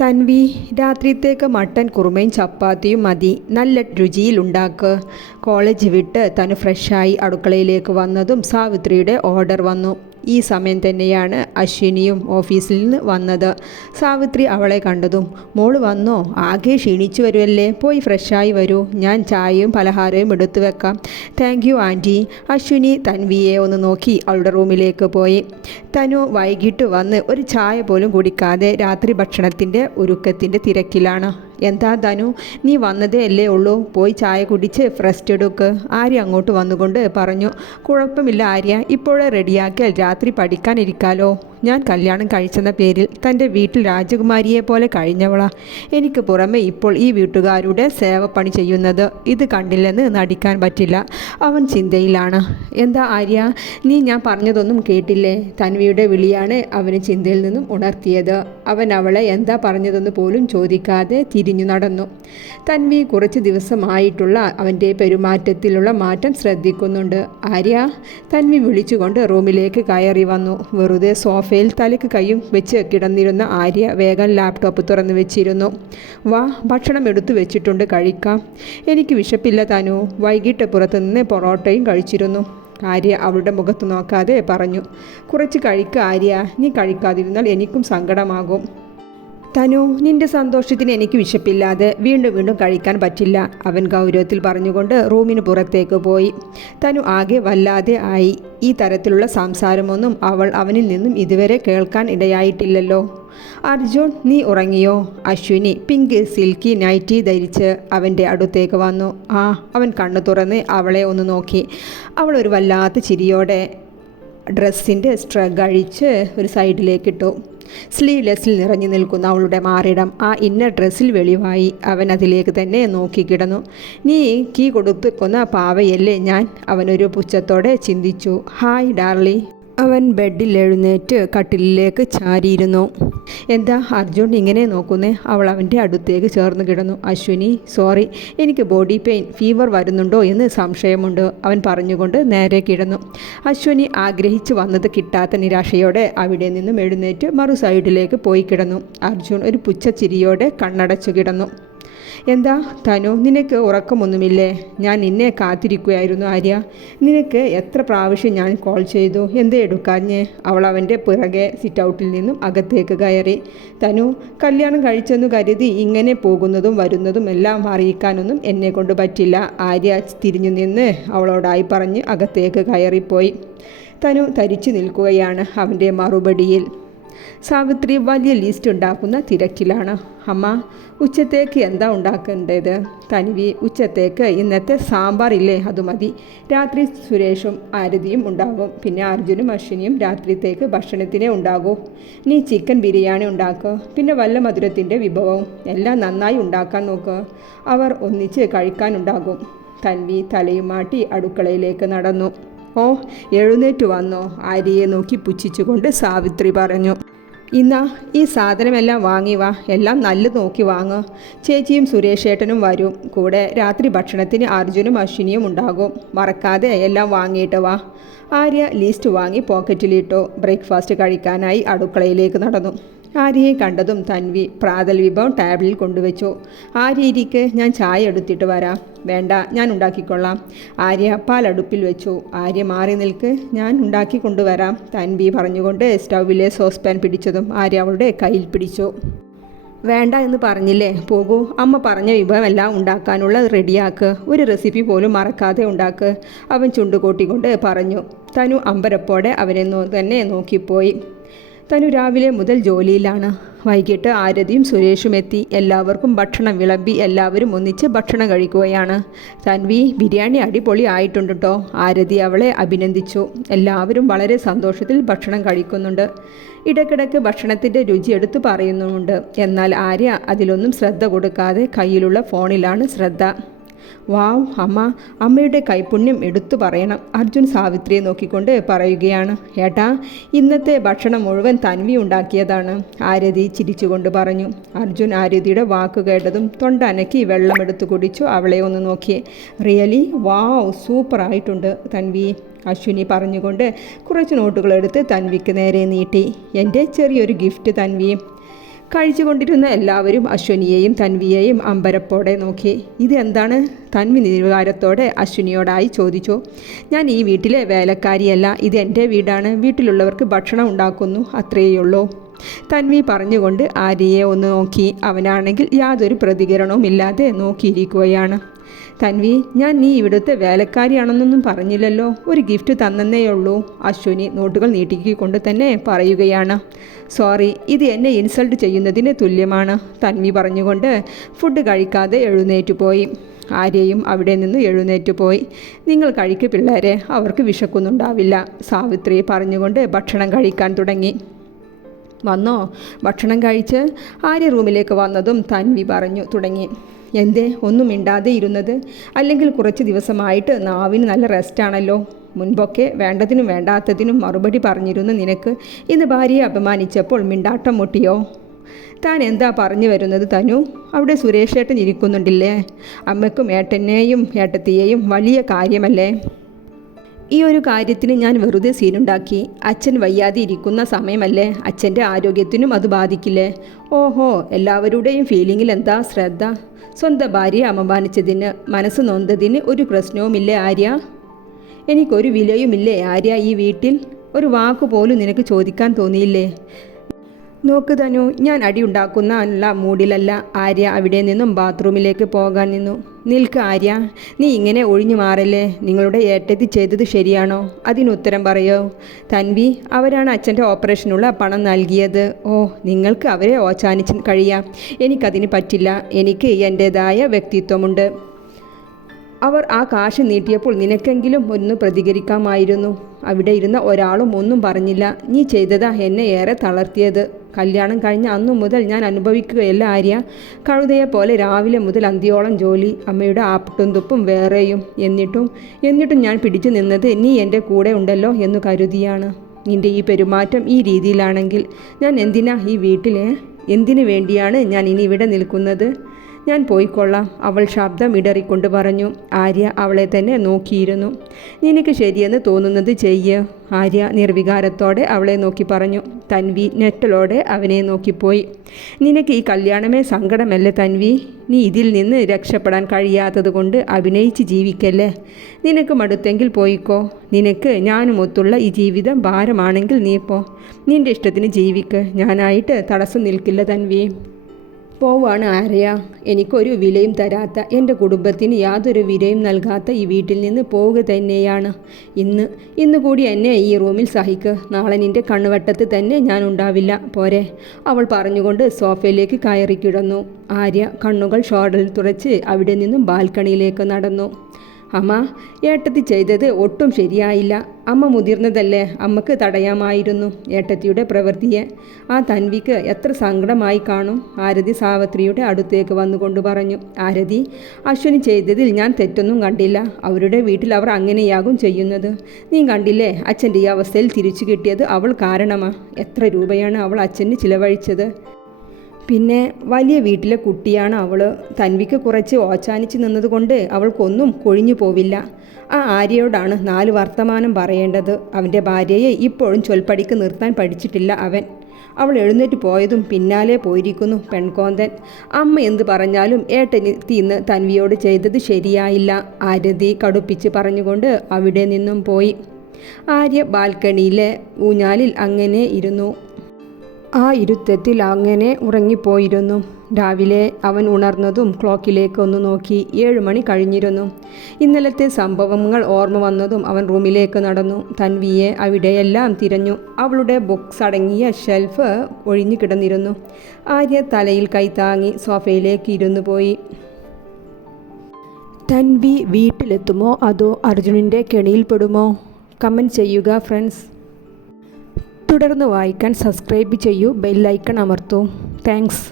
തൻവി, രാത്രിത്തേക്ക് മട്ടൻ കുറുമയും ചപ്പാത്തിയും മതി. നല്ല രുചിയിലുണ്ടാക്ക്. കോളേജ് വിട്ട് തനു ഫ്രഷായി അടുക്കളയിലേക്ക് വന്നതും സാവിത്രിയുടെ ഓർഡർ വന്നു. ഈ സമയം തന്നെയാണ് അശ്വിനിയും ഓഫീസിൽ നിന്ന് വന്നത്. സാവിത്രി അവളെ കണ്ടതും, മോള് വന്നോ? ആകെ ക്ഷീണിച്ചു വരുമല്ലേ, പോയി ഫ്രഷായി വരൂ, ഞാൻ ചായയും പലഹാരവും എടുത്തു വെക്കാം. Thank you aunty. അശ്വിനി തൻവിയെ ഒന്ന് നോക്കി അവളുടെ റൂമിലേക്ക് പോയി. തനു വൈകിട്ട് വന്ന് ഒരു ചായ പോലും കുടിക്കാതെ രാത്രി ഭക്ഷണത്തിൻ്റെ ഒരുക്കത്തിൻ്റെ തിരക്കിലാണ്. എന്താ തനു, നീ വന്നതേ അല്ലേ ഉള്ളൂ, പോയി ചായ കുടിച്ച് ഫ്രസ്റ്റ് എടുക്ക്. ആര്യ അങ്ങോട്ട് വന്നുകൊണ്ട് പറഞ്ഞു. കുഴപ്പമില്ല ആര്യ, ഇപ്പോഴേ റെഡിയാക്കിയാൽ രാത്രി പഠിക്കാനിരിക്കാലോ. ഞാൻ കല്യാണം കഴിച്ചെന്ന പേരിൽ തൻ്റെ വീട്ടിൽ രാജകുമാരിയെ പോലെ കഴിഞ്ഞവളാ. എനിക്ക് പുറമെ ഇപ്പോൾ ഈ വീട്ടുകാരുടെ സേവപ്പണി ചെയ്യുന്നത്. ഇത് കണ്ടില്ലെന്ന് നടിക്കാൻ പറ്റില്ല. അവൻ ചിന്തയിലാണ്. എന്താ ആര്യ, നീ ഞാൻ പറഞ്ഞതൊന്നും കേട്ടില്ലേ? തൻവിയുടെ വിളിയാണ് അവന് ചിന്തയിൽ നിന്നും ഉണർത്തിയത്. അവൻ അവളെ എന്താ പറഞ്ഞതെന്ന് പോലും ചോദിക്കാതെ തിരിഞ്ഞു നടന്നു. തൻവി കുറച്ച് ദിവസമായിട്ടുള്ള അവൻ്റെ പെരുമാറ്റത്തിലുള്ള മാറ്റം ശ്രദ്ധിക്കുന്നുണ്ട്. ആര്യ, തൻവി വിളിച്ചുകൊണ്ട് റൂമിലേക്ക് കയറി വന്നു. വെറുതെ സോഫയിൽ തലയ്ക്ക് കൈയും വെച്ച് കിടന്നിരുന്ന ആര്യ വേഗം ലാപ്ടോപ്പ് തുറന്നു വെച്ചിരുന്നു. വാ, ഭക്ഷണം എടുത്തു വെച്ചിട്ടുണ്ട്, കഴിക്കാം. എനിക്ക് വിശപ്പില്ല തനു, വൈകിട്ട് പുറത്തുനിന്ന് പൊറോട്ടയും കഴിച്ചിരുന്നു. ആര്യ അവളുടെ മുഖത്ത് നോക്കാതെ പറഞ്ഞു. കുറച്ച് കഴിക്കുക ആര്യ, നീ കഴിക്കാതിരുന്നാൽ എനിക്കും സങ്കടമാകും. തനു, നിന്റെ സന്തോഷത്തിന് എനിക്ക് വിശപ്പില്ലാതെ വീണ്ടും വീണ്ടും കഴിക്കാൻ പറ്റില്ല, അവൻ ഗൗരവത്തിൽ പറഞ്ഞുകൊണ്ട് റൂമിന് പുറത്തേക്ക് പോയി. തനു ആകെ വല്ലാതെ ആയി. ഈ തരത്തിലുള്ള സംസാരമൊന്നും അവൾ അവനിൽ നിന്നും ഇതുവരെ കേൾക്കാൻ ഇടയായിട്ടില്ലല്ലോ. അർജുൻ, നീ ഉറങ്ങിയോ? അശ്വിനി പിങ്ക് സിൽക്കി നൈറ്റി ധരിച്ച് അവൻ്റെ അടുത്തേക്ക് വന്നു. അവൻ കണ്ണു തുറന്ന് അവളെ ഒന്ന് നോക്കി. അവൾ ഒരു വല്ലാത്ത ചിരിയോടെ ഡ്രസ്സിൻ്റെ സ്ട്രഗ് അഴിച്ച് ഒരു സൈഡിലേക്കിട്ടു. സ്ലീവ്ലെസ്സിൽ നിറഞ്ഞു നിൽക്കുന്ന അവളുടെ മാറിടം ആ ഇന്നർ ഡ്രസ്സിൽ വെളിവായി. അവൻ അതിലേക്ക് തന്നെ നോക്കിക്കിടന്നു. നീ കീ കൊടുത്തുക്കുന്ന പാവയല്ലേ ഞാൻ, അവനൊരു പുച്ഛത്തോടെ ചിന്തിച്ചു. ഹായ് ഡാർലി. അവൻ ബെഡിൽ എഴുന്നേറ്റ് കട്ടിലിലേക്ക് ചാരിയിരുന്നു. എന്താ അർജുൻ ഇങ്ങനെ നോക്കുന്നേ? അവൾ അവൻ്റെ അടുത്തേക്ക് ചേർന്ന് കിടന്നു. അശ്വിനി, സോറി, എനിക്ക് ബോഡി പെയിൻ, ഫീവർ വരുന്നുണ്ടോ എന്ന് സംശയമുണ്ട്, അവൻ പറഞ്ഞുകൊണ്ട് നേരെ കിടന്നു. അശ്വിനി ആഗ്രഹിച്ചു വന്നത് കിട്ടാത്ത നിരാശയോടെ അവിടെ നിന്നും എഴുന്നേറ്റ് മറു സൈഡിലേക്ക് പോയി കിടന്നു. അർജുൻ ഒരു പുച്ഛച്ചിരിയോടെ കണ്ണടച്ചു കിടന്നു. എന്താ തനു, നിനക്ക് ഉറക്കമൊന്നുമില്ലേ? ഞാൻ നിന്നെ കാത്തിരിക്കുകയായിരുന്നു ആര്യ. നിനക്ക് എത്ര പ്രാവശ്യം ഞാൻ കോൾ ചെയ്തു, എന്തേ എടുക്കാഞ്ഞ്? അവൾ അവൻ്റെ പിറകെ സിറ്റൗട്ടിൽ നിന്നും അകത്തേക്ക് കയറി. തനു, കല്യാണം കഴിച്ചെന്നു കരുതി ഇങ്ങനെ പോകുന്നതും വരുന്നതും എല്ലാം അറിയിക്കാനൊന്നും എന്നെ കൊണ്ട് പറ്റില്ല, ആര്യ തിരിഞ്ഞു നിന്ന് അവളോടായി പറഞ്ഞ് അകത്തേക്ക് കയറിപ്പോയി. തനു തരിച്ചു നിൽക്കുകയാണ് അവൻ്റെ മറുപടിയിൽ. സാവിത്രി വലിയ ലിസ്റ്റ് ഉണ്ടാക്കുന്ന തിരക്കിലാണ്. അമ്മ, ഉച്ചത്തേക്ക് എന്താ ഉണ്ടാക്കേണ്ടത്? തൻവി, ഉച്ചത്തേക്ക് ഇന്നത്തെ സാമ്പാർ ഇല്ലേ, അത് മതി. രാത്രി സുരേഷും ആരതിയും ഉണ്ടാകും, പിന്നെ അർജുനും അശ്വിനിയും രാത്രിത്തേക്ക് ഭക്ഷണത്തിനേ ഉണ്ടാകൂ. നീ ചിക്കൻ ബിരിയാണി ഉണ്ടാക്കുക, പിന്നെ വല്ല മധുരത്തിൻ്റെ വിഭവവും എല്ലാം നന്നായി ഉണ്ടാക്കാൻ നോക്കുക. അവർ ഒന്നിച്ച് കഴിക്കാനുണ്ടാകും. തൻവി തലയും മാട്ടി അടുക്കളയിലേക്ക് നടന്നു. ഓ, എഴുന്നേറ്റ് വന്നോ? ആര്യയെ നോക്കി പുച്ഛിച്ചുകൊണ്ട് സാവിത്രി പറഞ്ഞു. ഇന്നാ ഈ സാധനമെല്ലാം വാങ്ങി വാ, എല്ലാം നല്ല നോക്കി വാങ്ങ്. ചേച്ചിയും സുരേഷ് ഏട്ടനും വരും, കൂടെ രാത്രി ഭക്ഷണത്തിന് അർജുനും അശ്വിനിയും ഉണ്ടാകും. മറക്കാതെ എല്ലാം വാങ്ങിയിട്ട് വാ. ആര്യ ലിസ്റ്റ് വാങ്ങി പോക്കറ്റിലിട്ടു. ബ്രേക്ക്ഫാസ്റ്റ് കഴിക്കാനായി അടുക്കളയിലേക്ക് നടന്നു. ആര്യയെ കണ്ടതും തൻവി പ്രാതൽ വിഭവം ടേബിളിൽ കൊണ്ടുവച്ചു. ആര്യ ഇരിക്ക്, ഞാൻ ചായ എടുത്തിട്ട് വരാം. വേണ്ട, ഞാൻ ഉണ്ടാക്കിക്കൊള്ളാം. ആര്യ പാൽ അടുപ്പിൽ വെച്ചു. ആര്യ മാറി നിൽക്ക്, ഞാൻ ഉണ്ടാക്കി കൊണ്ടുവരാം, തൻവി പറഞ്ഞുകൊണ്ട് സ്റ്റൗവിലെ സോസ് പാൻ പിടിച്ചതും ആര്യ അവളുടെ കയ്യിൽ പിടിച്ചു. വേണ്ട എന്ന് പറഞ്ഞില്ലേ, പോകൂ. അമ്മ പറഞ്ഞ വിഭവമെല്ലാം ഉണ്ടാക്കാനുള്ള റെഡിയാക്ക്, ഒരു റെസിപ്പി പോലും മറക്കാതെ ഉണ്ടാക്ക്, അവൻ ചുണ്ടുകൂട്ടിക്കൊണ്ട് പറഞ്ഞു. തനു അമ്പരപ്പോടെ അവനെ തന്നെ നോക്കിപ്പോയി. തനു രാവിലെ മുതൽ ജോലിയിലാണ്. വൈകിട്ട് ആരതിയും സുരേഷും എത്തി. എല്ലാവർക്കും ഭക്ഷണം വിളമ്പി എല്ലാവരും ഒന്നിച്ച് ഭക്ഷണം കഴിക്കുകയാണ്. തൻവി, ബിരിയാണി അടിപൊളി ആയിട്ടുണ്ട് കേട്ടോ, ആരതി അവളെ അഭിനന്ദിച്ചു. എല്ലാവരും വളരെ സന്തോഷത്തിൽ ഭക്ഷണം കഴിക്കുന്നുണ്ട്. ഇടയ്ക്കിടയ്ക്ക് ഭക്ഷണത്തിൻ്റെ രുചി എടുത്തു പറയുന്നുമുണ്ട്. എന്നാൽ ആര്യ അതിലൊന്നും ശ്രദ്ധ കൊടുക്കാതെ കയ്യിലുള്ള ഫോണിലാണ് ശ്രദ്ധ. വാവ് അമ്മ, അമ്മയുടെ കൈപുണ്യം എടുത്തു പറയണം, അർജുൻ സാവിത്രിയെ നോക്കിക്കൊണ്ട് പറയുകയാണ്. ഏട്ടാ, ഇന്നത്തെ ഭക്ഷണം മുഴുവൻ തൻവി ഉണ്ടാക്കിയതാണ്, ആരതി ചിരിച്ചുകൊണ്ട് പറഞ്ഞു. അർജുൻ ആരതിയുടെ വാക്ക് കേട്ടതും തൊണ്ട അനക്കി വെള്ളമെടുത്ത് കുടിച്ചു അവളെ ഒന്ന് നോക്കി. റിയലി വാവ്, സൂപ്പറായിട്ടുണ്ട് തൻവി, അശ്വിനി പറഞ്ഞുകൊണ്ട് കുറച്ച് നോട്ടുകളെടുത്ത് തൻവിക്ക് നേരെ നീട്ടി. എൻ്റെ ചെറിയൊരു ഗിഫ്റ്റ് തൻവി. കഴിച്ചുകൊണ്ടിരുന്ന എല്ലാവരും അശ്വിനിയെയും തൻവിയെയും അമ്പരപ്പോടെ നോക്കി. ഇതെന്താണ്? തൻവി നിരുകാരത്തോടെ അശ്വിനിയോടായി ചോദിച്ചു. ഞാൻ ഈ വീട്ടിലെ വേലക്കാരിയല്ല, ഇത് എൻ്റെ വീടാണ്. വീട്ടിലുള്ളവർക്ക് ഭക്ഷണം ഉണ്ടാക്കുന്നു, അത്രയേയുള്ളൂ. തൻവി പറഞ്ഞുകൊണ്ട് ആര്യയെ ഒന്ന് നോക്കി. അവനാണെങ്കിൽ യാതൊരു പ്രതികരണവുമില്ലാതെ നോക്കിയിരിക്കുകയാണ്. തൻവി, നീ ഇവിടുത്തെ വേലക്കാരിയാണെന്നൊന്നും പറഞ്ഞില്ലല്ലോ, ഒരു ഗിഫ്റ്റ് തന്നേയുള്ളൂ. അശ്വിനി നോട്ടുകൾ നീട്ടിക്കൊണ്ട് തന്നെ പറയുകയാണ്. സോറി, ഇത് എന്നെ ഇൻസൾട്ട് ചെയ്യുന്നതിന് തുല്യമാണ്. തൻവി പറഞ്ഞുകൊണ്ട് ഫുഡ് കഴിക്കാതെ എഴുന്നേറ്റ് പോയി. ആര്യയും അവിടെ നിന്ന് എഴുന്നേറ്റ് പോയി. നിങ്ങൾ കഴിക്ക് പിള്ളേരെ, അവർക്ക് വിശക്കുന്നുണ്ടാവില്ല. സാവിത്രി പറഞ്ഞുകൊണ്ട് ഭക്ഷണം കഴിക്കാൻ തുടങ്ങി. വന്നോ? ഭക്ഷണം കഴിച്ച് ആര്യ റൂമിലേക്ക് വന്നതും തൻവി പറഞ്ഞു തുടങ്ങി. എന്തേ ഒന്നും മിണ്ടാതെ ഇരുന്നത്? അല്ലെങ്കിൽ കുറച്ച് ദിവസമായിട്ട് നാവിന് നല്ല റെസ്റ്റാണല്ലോ. മുൻപൊക്കെ വേണ്ടതിനും വേണ്ടാത്തതിനും മറുപടി പറഞ്ഞിരുന്ന നിനക്ക് ഇന്ന് ഭാര്യയെ അപമാനിച്ചപ്പോൾ മിണ്ടാട്ടം മുട്ടിയോ? താൻ എന്താ പറഞ്ഞു വരുന്നത് തനു? അവിടെ സുരേഷ് ഏട്ടൻ ഇരിക്കുന്നുണ്ടില്ലേ? അമ്മയ്ക്കും ഏട്ടനെയും ഏട്ടത്തിയെയും വലിയ കാര്യമല്ലേ? ഈ ഒരു കാര്യത്തിന് ഞാൻ വെറുതെ സീനുണ്ടാക്കി. അച്ഛൻ വയ്യാതെ ഇരിക്കുന്ന സമയമല്ലേ? അച്ഛൻ്റെ ആരോഗ്യത്തിനും അത് ബാധിക്കില്ലേ? ഓഹോ, എല്ലാവരുടെയും ഫീലിങ്ങിൽ എന്താ ശ്രദ്ധ? സ്വന്തം ഭാര്യയെ അപമാനിച്ചതിന് മനസ്സ് നൊന്തതിന് ഒരു പ്രശ്നവുമില്ലേ ആര്യ? എനിക്കൊരു വിലയുമില്ലേ ആര്യ ഈ വീട്ടിൽ? ഒരു വാക്കുപോലും നിനക്ക് ചോദിക്കാൻ തോന്നിയില്ലേ? നോക്ക് തനു, ഞാൻ അടിയുണ്ടാക്കുന്ന അല്ല മൂഡിലല്ല. ആര്യ അവിടെ നിന്നും ബാത്റൂമിലേക്ക് പോകാൻ നിന്നു. നിൽക്ക് ആര്യ, നീ ഇങ്ങനെ ഒഴിഞ്ഞു മാറല്ലേ. നിങ്ങളുടെ ഏട്ടത്തി ചെയ്തത് ശരിയാണോ? അതിനുത്തരം പറയോ? തൻവി, അവരാണ് അച്ഛൻ്റെ ഓപ്പറേഷനുള്ള പണം നൽകിയത്. ഓ, നിങ്ങൾക്ക് അവരെ ഓച്ചാനിച്ച് കഴിയാം. എനിക്കതിന് പറ്റില്ല. എനിക്ക് എൻ്റേതായ വ്യക്തിത്വമുണ്ട്. അവർ ആ കാശ് നീട്ടിയപ്പോൾ നിനക്കെങ്കിലും ഒന്ന് പ്രതികരിക്കാമായിരുന്നു. അവിടെ ഇരുന്ന ഒരാളും ഒന്നും പറഞ്ഞില്ല. നീ ചെയ്തതാ എന്നെ ഏറെ തളർത്തിയത്. കല്യാണം കഴിഞ്ഞ അന്നു മുതൽ ഞാൻ അനുഭവിക്കുകയല്ല ആര്യ. കഴുതയെപ്പോലെ രാവിലെ മുതൽ അന്തിയോളം ജോലി, അമ്മയുടെ ആപ്പട്ടും തുപ്പും വേറെയും. എന്നിട്ടും ഞാൻ പിടിച്ചു നിന്നത് നീ എൻ്റെ കൂടെ ഉണ്ടല്ലോ എന്ന് കരുതിയാണ്. നിൻ്റെ ഈ പെരുമാറ്റം ഈ രീതിയിലാണെങ്കിൽ ഞാൻ എന്തിനാ ഈ വീട്ടിലെ? എന്തിനു വേണ്ടിയാണ് ഞാൻ ഇനി ഇവിടെ നിൽക്കുന്നത്? ഞാൻ പോയിക്കൊള്ളാം, അവൾ ശബ്ദം ഇടറിക്കൊണ്ട് പറഞ്ഞു. ആര്യ അവളെ തന്നെ നോക്കിയിരുന്നു. നിനക്ക് ശരിയെന്ന് തോന്നുന്നത് ചെയ്യ്, ആര്യ നിർവികാരത്തോടെ അവളെ നോക്കി പറഞ്ഞു. തൻവി ഞെട്ടലോടെ അവനെ നോക്കിപ്പോയി. നിനക്ക് ഈ കല്യാണമേ സങ്കടമല്ലേ തൻവി? നീ ഇതിൽ നിന്ന് രക്ഷപ്പെടാൻ കഴിയാത്തത് കൊണ്ട് അഭിനയിച്ച് ജീവിക്കല്ലേ? നിനക്ക് മടുത്തെങ്കിൽ പോയിക്കോ. നിനക്ക് ഞാനുമൊത്തുള്ള ഈ ജീവിതം ഭാരമാണെങ്കിൽ നീ പോ. നിൻ്റെ ഇഷ്ടത്തിന് ജീവിക്ക്. ഞാനായിട്ട് തടസ്സം നിൽക്കില്ല തൻവി. പോവാണ് ആര്യ. എനിക്കൊരു വിലയും തരാത്ത, എൻ്റെ കുടുംബത്തിന് യാതൊരു വിലയും നൽകാത്ത ഈ വീട്ടിൽ നിന്ന് പോവുക തന്നെയാണ്. ഇന്ന് കൂടി എന്നെ ഈ റൂമിൽ സഹിക്ക്. നാളെ നിൻ്റെ കണ്ണുവട്ടത്ത് തന്നെ ഞാൻ ഉണ്ടാവില്ല. പോരെ? അവൾ പറഞ്ഞുകൊണ്ട് സോഫയിലേക്ക് കയറി കിടന്നു. ആര്യ കണ്ണുകൾ ഷോൾഡറിൽ തുറച്ച് അവിടെ നിന്നും ബാൽക്കണിയിലേക്ക് നടന്നു. അമ്മ, ഏട്ടത്തി ചെയ്തത് ഒട്ടും ശരിയായില്ല. അമ്മ മുതിർന്നതല്ലേ, അമ്മക്ക് തടയാമായിരുന്നു ഏട്ടത്തിയുടെ പ്രവൃത്തിയെ. ആ തൻവിക്ക് എത്ര സങ്കടമായി കാണും. ആരതി സാവിത്രിയുടെ അടുത്തേക്ക് വന്നുകൊണ്ട് പറഞ്ഞു. ആരതി, അശ്വിനി ചെയ്തതിൽ ഞാൻ തെറ്റൊന്നും കണ്ടില്ല. അവരുടെ വീട്ടിൽ അവർ അങ്ങനെയാകും ചെയ്യുന്നത്. നീ കണ്ടില്ലേ, അച്ഛൻ്റെ ഈ അവസ്ഥയിൽ തിരിച്ചു കിട്ടിയത് അവൾ കാരണമാ. എത്ര രൂപയാണ് അവൾ അച്ഛന് ചിലവഴിച്ചത്. പിന്നെ വലിയ വീട്ടിലെ കുട്ടിയാണ് അവൾ. തൻവിക്ക് കുറച്ച് ഓച്ചാനിച്ച് നിന്നതുകൊണ്ട് അവൾക്കൊന്നും കൊഴിഞ്ഞു പോവില്ല. ആ ആര്യയോടാണ് 4 വർത്തമാനം പറയേണ്ടത്. അവൻ്റെ ഭാര്യയെ ഇപ്പോഴും ചൊൽപ്പടിക്ക് നിർത്താൻ പഠിച്ചിട്ടില്ല അവൻ. അവൾ എഴുന്നേറ്റ് പോയതും പിന്നാലെ പോയിരിക്കുന്നു പെൺകോന്തൻ. അമ്മ എന്ത് പറഞ്ഞാലും ഏട്ടത്തി ഇന്ന് തൻവിയോട് ചെയ്തത് ശരിയായില്ല. ആരതി കടുപ്പിച്ച് പറഞ്ഞുകൊണ്ട് അവിടെ നിന്നും പോയി. ആര്യ ബാൽക്കണിയിലെ ഊഞ്ഞാലിൽ അങ്ങനെ ഇരുന്നു. ആ ഇരുത്തത്തിൽ അങ്ങനെ ഉറങ്ങിപ്പോയിരുന്നു. രാവിലെ അവൻ ഉണർന്നതും ക്ലോക്കിലേക്ക് ഒന്ന് നോക്കി. 7 മണി കഴിഞ്ഞിരുന്നു. ഇന്നലത്തെ സംഭവങ്ങൾ ഓർമ്മ വന്നതും അവൻ റൂമിലേക്ക് നടന്നു. തൻവിയെ അവിടെയെല്ലാം തിരഞ്ഞു. അവളുടെ ബുക്സ് അടങ്ങിയ ഷെൽഫ് ഒഴിഞ്ഞു കിടന്നിരുന്നു. ആര്യ തലയിൽ കൈത്താങ്ങി സോഫയിലേക്ക് ഇരുന്നു പോയി. തൻവി വീട്ടിലെത്തുമോ അതോ അർജുനൻ്റെ കെണിയിൽപ്പെടുമോ? കമൻറ്റ് ചെയ്യുക ഫ്രണ്ട്സ്. തുടർന്ന് വായിക്കാൻ സബ്സ്ക്രൈബ് ചെയ്യൂ, ബെൽ ഐക്കൺ അമർത്തൂ. താങ്ക്സ്.